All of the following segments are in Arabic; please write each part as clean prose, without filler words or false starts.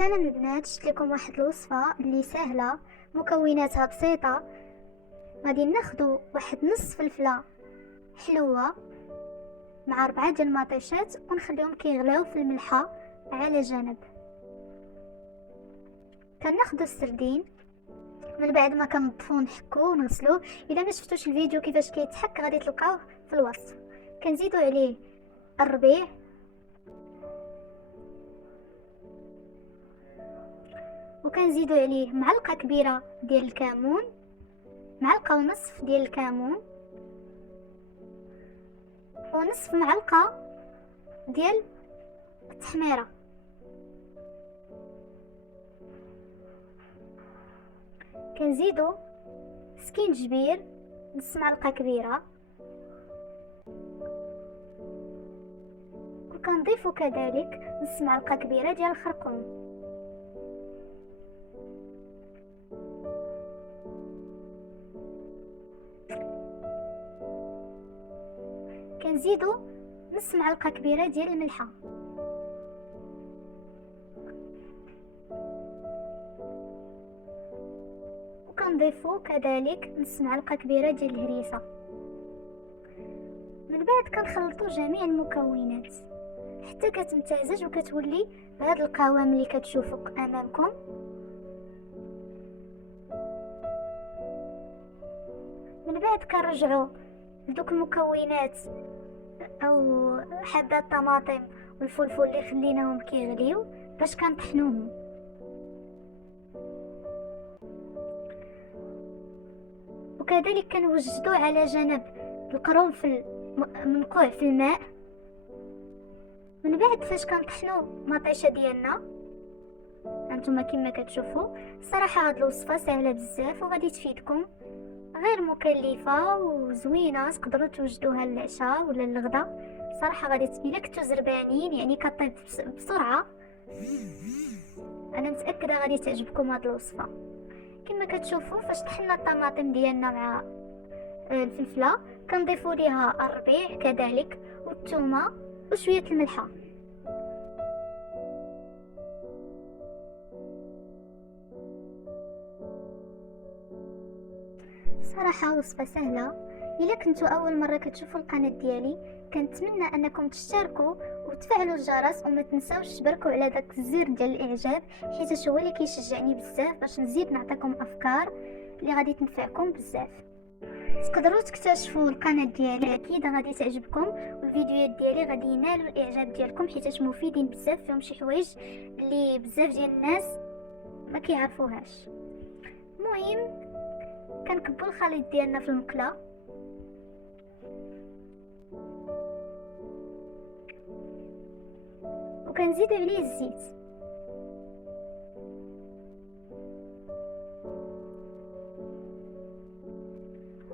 سلام البنات، شفت لكم واحد الوصفه اللي سهله مكوناتها بسيطه. غادي ناخذ واحد نص فلفله حلوه مع 4 ديال المطيشات ونخليهم كيغلاو في الملحه على جنب. كناخذ السردين من بعد ما كنضفوه نحكوه ونغسلوه. الا ما شفتوش الفيديو كيفاش كيتحك غادي تلقاوه في الوصف. كنزيدو عليه الربيع وكنزيدو عليه معلقه كبيره ديال الكمون، معلقه ونصف ديال الكمون، ونصف معلقه ديال التحميره. كنزيدو سكينجبير نص معلقه كبيره، وكنضيفو كذلك نص معلقه كبيره ديال الخرقوم. كنزيدو نص معلقه كبيره ديال الملحه، وكنضيفو كذلك نص معلقه كبيره ديال الهريسه. من بعد كنخلطو جميع المكونات حتى كتمتزج وكتولي بهذا القوام اللي كتشوفوا امامكم. من بعد كنرجعوا لدوك المكونات او حبات الطماطم والفلفل اللي خليناهم كيغليو باش كنطحنوهم. وكذلك كنوجدوا على جنب القرنفل منقوع في الماء. من بعد فاش كنطحنوا مطيشه ديالنا انتما كما كتشوفوا، صراحه هاد الوصفه سهله بزاف وغادي تفيدكم، غير مكلفه وزوينه، تقدروا توجدوها للعشاء ولا للغدا. صراحه غادي الا كنتو زربانين يعني كطيب بسرعه، انا متاكده غادي تعجبكم هاد الوصفه. كما كتشوفوا فاش طحنا الطماطم ديالنا مع الفلفله كنضيفوا ليها الربيع كذلك والثومه وشويه الملحه. صراحه وصفه سهله. الا كنتو اول مره كتشوفوا القناه ديالي كنتمنى انكم تشتركوا وتفعلوا الجرس، وما تنساوش تبركوا على داك الزر ديال الاعجاب حيت هو اللي كيشجعني بزاف باش نزيد نعطيكم افكار اللي غادي تنفعكم بزاف. تقدروا تكتشفوا القناه ديالي، اكيد غادي تعجبكم والفيديوهات ديالي غادي ينالوا الاعجاب ديالكم حيت مفيدين بزاف، فيهم شي حوايج اللي بزاف ديال الناس ما كيعرفوهاش. المهم كنكبوا الخليط ديالنا في المقله وكنزيدوا عليه الزيت،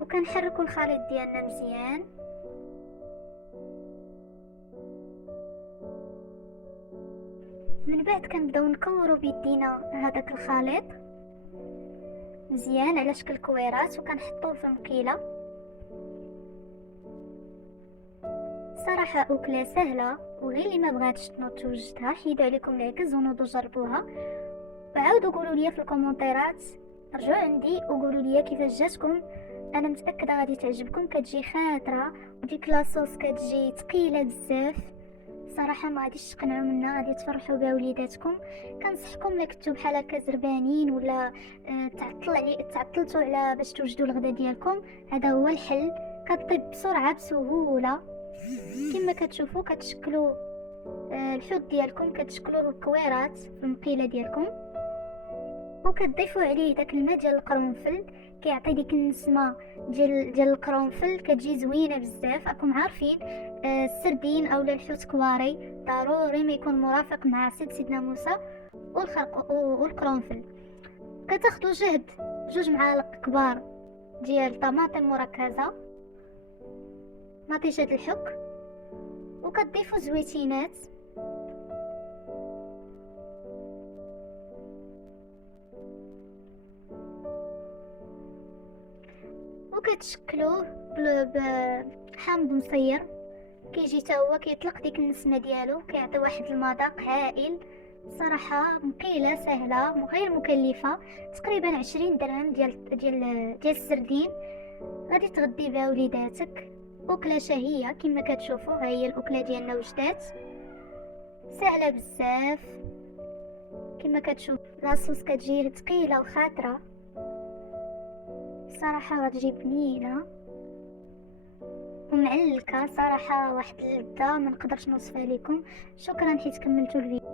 وكنحركوا الخليط ديالنا مزيان. من بعد كنبداو نكوروا بيدينا هذاك الخليط مزيان على شكل كويرات وكنحطوه في مكيله. صراحه اكله سهله، وغير اللي ما بغاتش تنوض توجدها حيدوا عليكم العكز ونوضوا جربوها، وعاودوا قولوا لي في الكومونتيرات، رجعوا عندي وقولوا لي كيفاش جاتكم. انا متاكده غادي تعجبكم، كتجي خاطره وديك لاصوص كتجي ثقيله بزاف. صراحه ما غاديش تقنعوا منها، غادي تفرحوا بها وليداتكم. كنصحكم لا كنتو بحال هكا زربانين ولا تعطلتوا على باش توجدوا الغدا ديالكم، هذا هو الحل. كطيب بسرعه بسهوله. كما كتشوفوا كتشكلوا الحوت ديالكم، كتشكلوا الكويرات في المقيله ديالكم، وكتضيفوا عليه داك الماء ديال القرنفل كيعطي ديك النسمه ديال القرنفل، كتجي زوينه بزاف. راكم عارفين السردين اولا الحوت كواري ضروري ما يكون مرافق مع سيدنا موسى والقرنفل. كتاخذوا جهد 2 معالق كبار ديال طماطم مركزه، مطيشه الحك، وكتضيفوا زويتينات وكتشكلوه بحامض مصير كيجي تا هو كيطلق ديك النسمه ديالو، كيعطي واحد المذاق هائل. صراحة مقيلة سهلة غير مكلفة، تقريبا 20 درهم ديال السردين، غادي تغدي بها وليداتك. أكلة شهية كما كتشوفوا، ها هي الأكلة ديالنا وجدات، سهلة بزاف كما كتشوف. لاصوص كتجي ثقيلة وخاطرة، صراحة غتجي بنينة ومعلكة، صراحة واحد اللذة ما نقدرش نوصفها لكم. شكرا حيت كملتوا الفيديو.